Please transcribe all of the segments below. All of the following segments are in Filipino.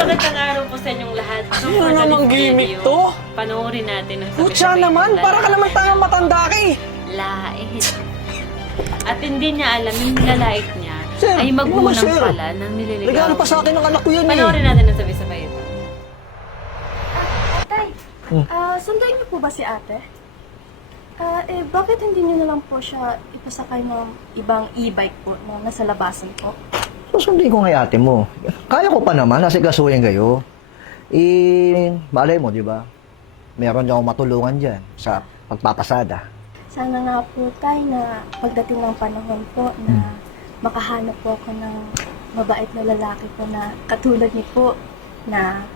magandang araw po sa inyong lahat. Ano namang gimmick to? Panoorin natin ang Pucha naman, para ka naman tayong matanda ka eh. Lait. At hindi niya alam, yung nilalait niya Sir, ay ano magulang naman, sir? pala ng nililigaw. Regalo pa sa akin ng anak ko yan eh. Panoorin natin ang sabay-sabay ito. Tay, sundayin niyo po ba si ate? Bakit hindi niyo na lang po siya ipasakay ng ibang e-bike po na nasa labasan po? Susundin ko nga ate mo. Kaya ko pa naman, asikasuhin kayo. Balay mo, di ba? Meron niyo akong matulungan dyan sa pagpapasada. Sana nga po, Tay, na pagdating ng panahon po na makahanap po ako ng mabait na lalaki po na katulad niyo po na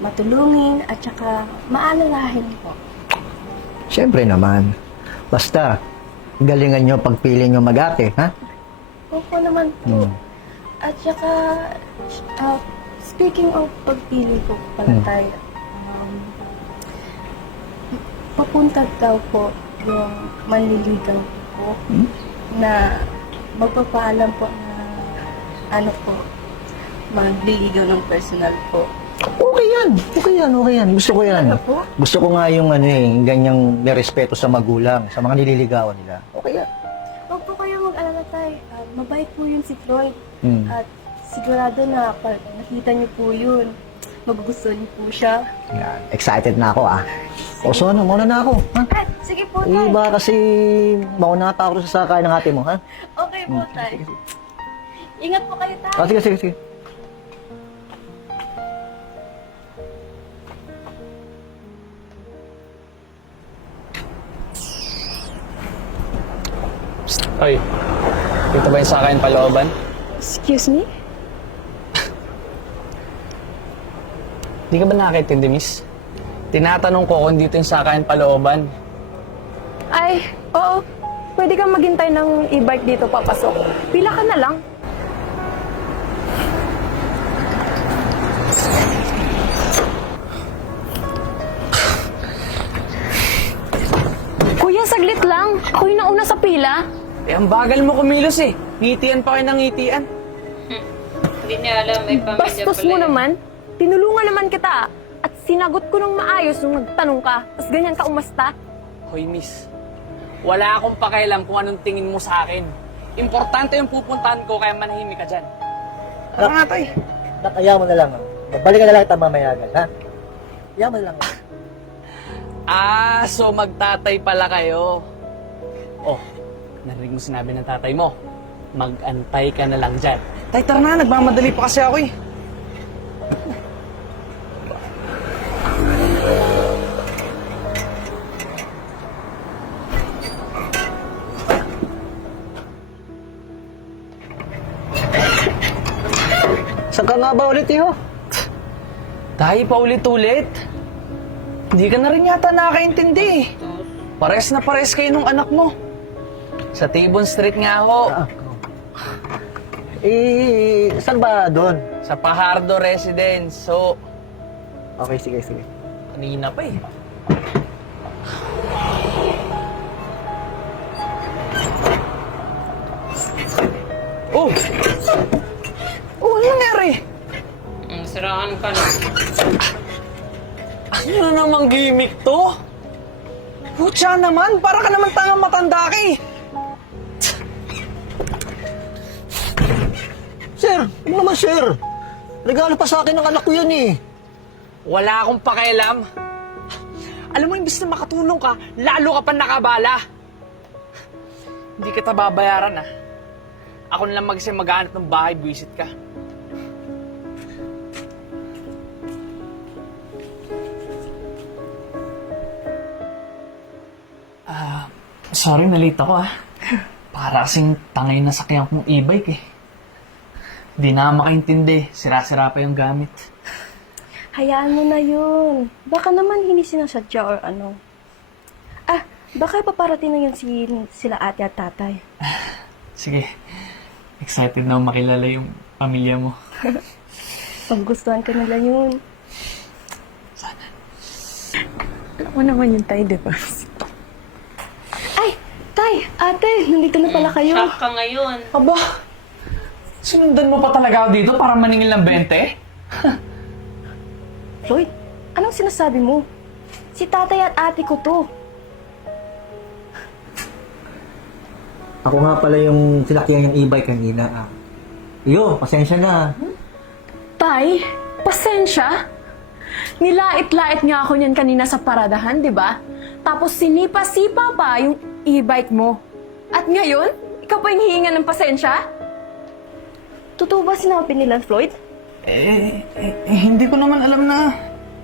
matulungin at saka maalalahin po. Siyempre naman. Basta, galingan nyo pagpili nyo mag-ate, ha? Opo naman po. At saka, speaking of pagpili po pala tayo, papunta daw po yung manliligaw po na magpapaalam po na ano po, magliligaw ng personal po. Okay yan. Okay yan, okay yan. Gusto ko yan. Ano po? Gusto ko nga yung ganyang nirespeto sa magulang, sa mga nililigawan nila. Okay yan. Huwag po kayo mag-alala tayo. Mabait po yun si Floyd. Hmm. At sigurado na pag nakita niyo po yun, magugustuhan niyo po siya. Yan. Excited na ako, ah. O, so ano, mauna na ako, ha? Sige po, Tay. Iba kasi mauna pa ako sa sakay ng ate mo, ha? Okay po, Tay. Ingat po kayo, Tay. Sige, sige, sige. Oy, dito ba yung sakayan palooban? Excuse me? Di ka ba nakakaintindi, miss? Tinatanong ko kung dito yung sakayan palooban. Ay, oo. Pwede kang maghintay ng e-bike dito papasok. Pila ka na lang. Kuya, saglit lang. Ako yung nauna sa pila. Eh, ang bagal mo kumilos eh. Ngitian pa kayo ng ngitian. Hindi niya alam, may pamilya Bastos pala mo yun. naman. Tinulungan naman kita. At sinagot ko ng maayos nung nagtanong ka. Tapos ganyan ka umasta. Hoy, miss. Wala akong pakialam kung anong tingin mo sa akin. Importante yung pupuntahan ko kaya manahimik ka dyan. Tara nga, tay. Nakaya mo na lang, ha? Babalikan na lang kita mamaya agad, ha? Kaya mo na lang. Ah, so magtatay pala kayo. Oh, narinig mo sinabi ng tatay mo. Mag-antay ka na lang dyan. Tay, tara na. Nagmamadali pa kasi ako eh. Saan ka nga ba ulit, iho? Tayo pa ulit-ulit. Hindi ka na rin yata nakakaintindi eh. Pares na pares kayo nung anak mo. Sa Tibon Street nga ako. Saan ba doon? Sa Pajardo Residence. So, Okay, sige, sige. kanina pa eh. Oh! Oh, ano nangyari? Siraan ka na. Ano na namang gimmick to? Pucha naman, para ka naman tayong matanda ka eh. Sir, ano naman, sir? Regalo pa sa akin ng anak ko yan, eh. Wala akong pakialam. Alam mo, imbis na makatulong ka, lalo ka pa nakabala. Hindi kita babayaran ah. Ako na lang maghanap ng bahay, buwisit ka. Sorry, nalate ako ah. Para kasing tangay na sakyan kong e-bike eh. Di na makaintindi, sira-sira pa yung gamit. Hayaan mo na yun. Baka naman hindi sinasadya or ano. Baka paparating na yun sila ate at tatay. Sige, excited na ako makilala yung pamilya mo. Paggustuhan ka nila yun. Sana. Alam mo naman yung tayo, di ba? Ay, tay, ate, nandito na pala kayo. Shock ka ngayon. Aba, sinundan mo pa talaga ako dito para maningil ng 20? Floyd, anong sinasabi mo? Si tatay at ate ko to. Ako nga pala yung sinakyan yung e-bike kanina. Iyo, pasensya na. Tay, pasensya. Nilait-lait nga ako niyan kanina sa paradahan, di ba? Tapos sinipa-sipa pa yung e-bike mo. At ngayon, ikaw pa yung hihinga ng pasensya? Totoo ba sinabi nila, Floyd? Hindi ko naman alam na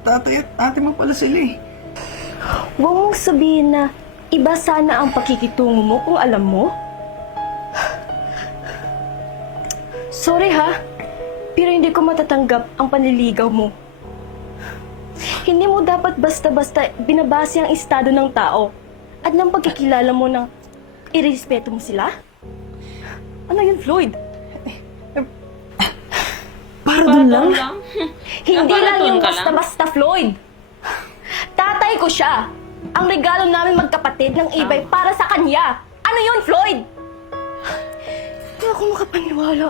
tatay at ate mo pala sila eh. Huwag mong sabihin na iba sana ang pakikitungo mo kung alam mo. Sorry ha, pero hindi ko matatanggap ang panliligaw mo. Hindi mo dapat basta-basta binabase ang estado ng tao at ng pagkikilala mo na irespeto mo sila. Ano yun, Floyd? Para dun lang? Hindi lang yung ka lang? basta-basta, Floyd. Tatay ko siya. Ang regalo namin magkapatid ng e-bike para sa kanya. Ano yun, Floyd? Hindi ako makapaniwala.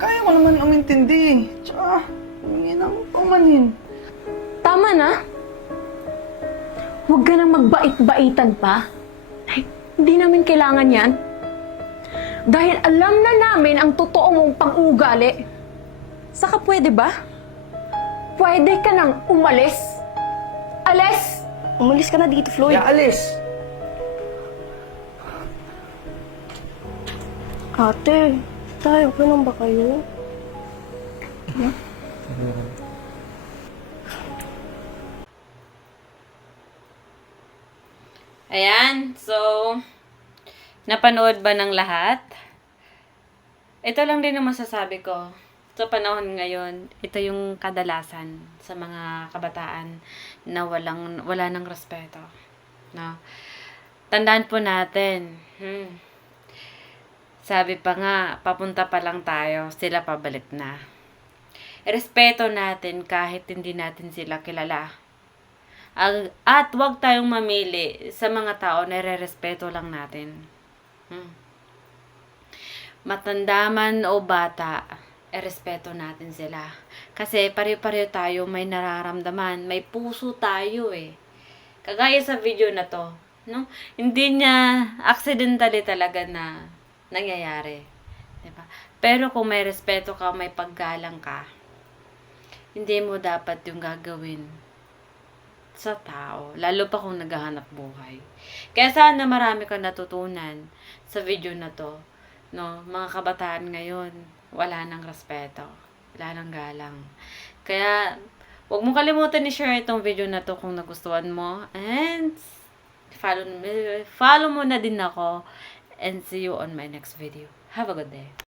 Kaya ko naman umintindi. Tsaka, humingi ng kumanin. Tama na. Huwag ka nang magbait-baitan pa. Ay, hindi namin kailangan yan. Dahil alam na namin ang totoo mong pang-uugali. Saka pwede ba? Pwede ka nang umalis. Alis! Umalis ka na dito, Floyd. Kaya alis. Ate, tayo pa lang ba kayo? Ayan, so, napanood ba ng lahat? Ito lang din ang masasabi ko. Sa panahon ngayon, ito yung kadalasan sa mga kabataan na wala ng respeto. No? Tandaan po natin, sabi pa nga, papunta pa lang tayo, sila pabalik na. Respeto natin kahit hindi natin sila kilala. At huwag tayong mamili sa mga tao na re-respeto lang natin. Matanda man o bata, respeto natin sila. Kasi pare-pareho tayo may nararamdaman, may puso tayo eh. Kagaya sa video na to, no? Hindi niya accidentally talaga na nangyayari. Diba? Pero kung may respeto ka, may paggalang ka, hindi mo dapat yung gagawin sa tao, lalo pa kung naghahanap buhay. Kaya sana marami kang natutunan sa video na to. No, mga kabataan ngayon, wala nang respeto, wala nang galang. Kaya, huwag mo kalimutan i-share itong video na to kung nagustuhan mo. And, follow mo na din ako. And see you on my next video. Have a good day.